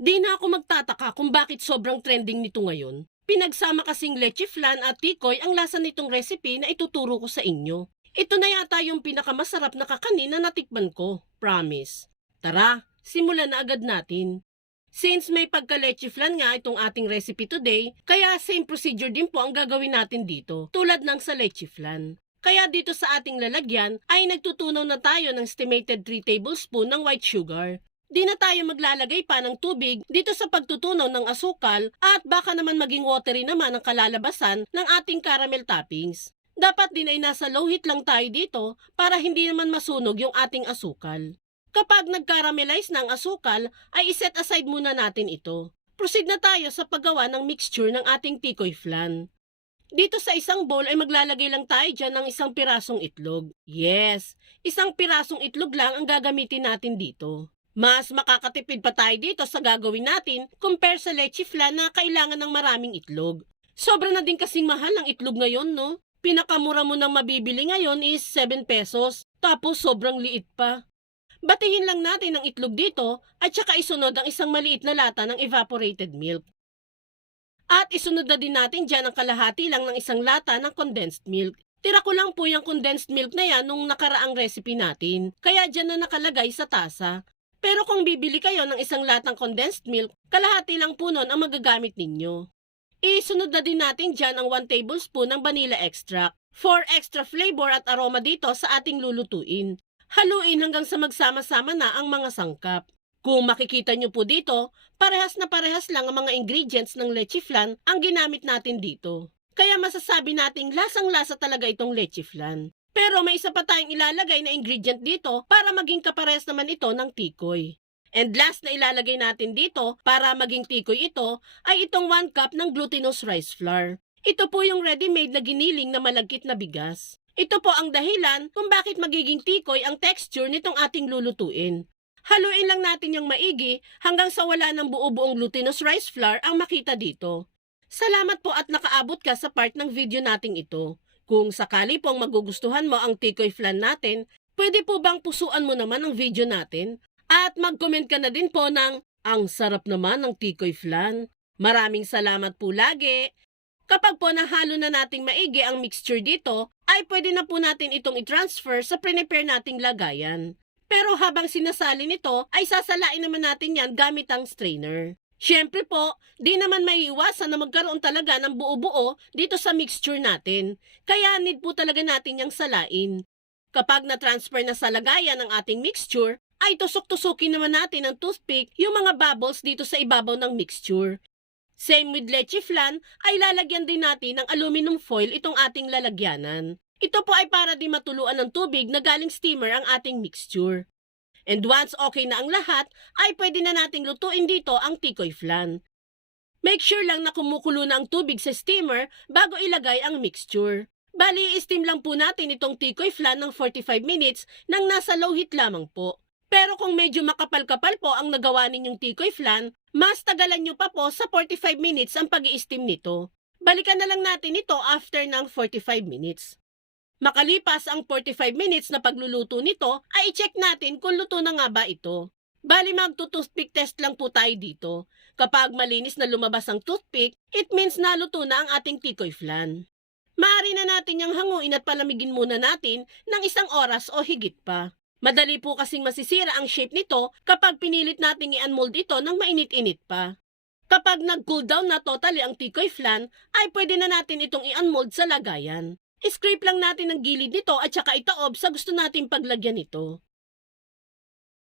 Di na ako magtataka kung bakit sobrang trending nito ngayon. Pinagsama kasing leche flan at tikoy ang lasa nitong recipe na ituturo ko sa inyo. Ito na yata yung pinakamasarap na kakanin na natikman ko. Promise. Tara, simulan na agad natin. Since may pagka-leche flan nga itong ating recipe today, kaya same procedure din po ang gagawin natin dito, tulad ng sa leche flan. Kaya dito sa ating lalagyan ay nagtutunaw na tayo ng estimated 3 tablespoon ng white sugar. Di na tayo maglalagay pa ng tubig dito sa pagtutunaw ng asukal at baka naman maging watery naman ang kalalabasan ng ating caramel toppings. Dapat din ay nasa low heat lang tayo dito para hindi naman masunog yung ating asukal. Kapag nag-caramelize na ang asukal, ay iset aside muna natin ito. Proceed na tayo sa paggawa ng mixture ng ating tikoy flan. Dito sa isang bowl ay maglalagay lang tayo dyan ng isang pirasong itlog. Yes, isang pirasong itlog lang ang gagamitin natin dito. Mas makakatipid pa tayo dito sa gagawin natin compare sa leche flan na kailangan ng maraming itlog. Sobra na din kasing mahal ang itlog ngayon, no? Pinakamura mo nang mabibili ngayon is 7 pesos, tapos sobrang liit pa. Batihin lang natin ang itlog dito at saka isunod ang isang maliit na lata ng evaporated milk. At isunod na din natin dyan ang kalahati lang ng isang lata ng condensed milk. Tira ko lang po yung condensed milk na yan nung nakaraang recipe natin, kaya dyan na nakalagay sa tasa. Pero kung bibili kayo ng isang latang condensed milk, kalahati lang po nun ang magagamit ninyo. Isunod na din natin dyan ang 1 tablespoon ng vanilla extract for extra flavor at aroma dito sa ating lulutuin. Haluin hanggang sa magsama-sama na ang mga sangkap. Kung makikita nyo po dito, parehas na parehas lang ang mga ingredients ng leche flan ang ginamit natin dito. Kaya masasabi nating lasang-lasa talaga itong leche flan. Pero may isa pa tayong ilalagay na ingredient dito para maging kaparehas naman ito ng tikoy. And last na ilalagay natin dito para maging tikoy ito ay itong 1 cup ng glutinous rice flour. Ito po yung ready-made na giniling na malagkit na bigas. Ito po ang dahilan kung bakit magiging tikoy ang texture nitong ating lulutuin. Haluin lang natin yung maigi hanggang sa wala ng buo-buong glutinous rice flour ang makita dito. Salamat po at nakaabot ka sa part ng video nating ito. Kung sakali pong magugustuhan mo ang tikoy flan natin, pwede po bang pusuan mo naman ang video natin? At mag-comment ka na din po ng, ang sarap naman ng tikoy flan. Maraming salamat po lagi. Kapag po nahalo na nating maigi ang mixture dito, ay pwede na po natin itong i-transfer sa prepare nating lagayan. Pero habang sinasali nito, ay sasalain naman natin yan gamit ang strainer. Siyempre po, di naman maiiwasan na magkaroon talaga ng buo-buo dito sa mixture natin. Kaya need po talaga natin yung salain. Kapag na-transfer na sa lagayan ng ating mixture, ay tusok-tusukin naman natin ng toothpick yung mga bubbles dito sa ibabaw ng mixture. Same with leche flan, ay lalagyan din natin ng aluminum foil itong ating lalagyanan. Ito po ay para di matuluan ng tubig na galing steamer ang ating mixture. And once okay na ang lahat, ay pwede na nating lutuin dito ang tikoy flan. Make sure lang na kumukulo na ang tubig sa steamer bago ilagay ang mixture. Bali, steam lang po natin itong tikoy flan ng 45 minutes nang nasa low heat lamang po. Pero kung medyo makapal-kapal po ang nagawa ninyong tikoy flan, mas tagalan nyo pa po sa 45 minutes ang pag steam nito. Balikan na lang natin ito after ng 45 minutes. Makalipas ang 45 minutes na pagluluto nito, ay i-check natin kung luto na nga ba ito. Bali magto-toothpick test lang po tayo dito. Kapag malinis na lumabas ang toothpick, it means naluto na ang ating tikoy flan. Maaari na natin yung hanguin at palamigin muna natin ng isang oras o higit pa. Madali po kasing masisira ang shape nito kapag pinilit nating i-unmold ito ng mainit-init pa. Kapag nag-cool down na totally ang tikoy flan, ay pwede na natin itong i-unmold sa lagayan. I-scrape lang natin ang gilid nito at saka itaob sa gusto nating paglagyan nito.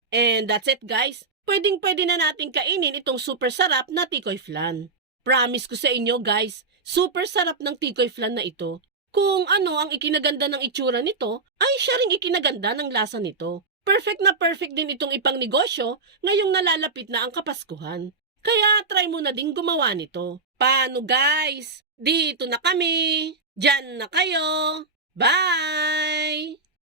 And that's it guys. Pwedeng pwede na natin kainin itong super sarap na tikoy flan. Promise ko sa inyo guys, super sarap ng tikoy flan na ito. Kung ano ang ikinaganda ng itsura nito, ay siya ring ikinaganda ng lasa nito. Perfect na perfect din itong ipang negosyo ngayong nalalapit na ang Kapaskuhan. Kaya try mo na din gumawa nito. Paano guys? Dito na kami! Diyan na kayo! Bye!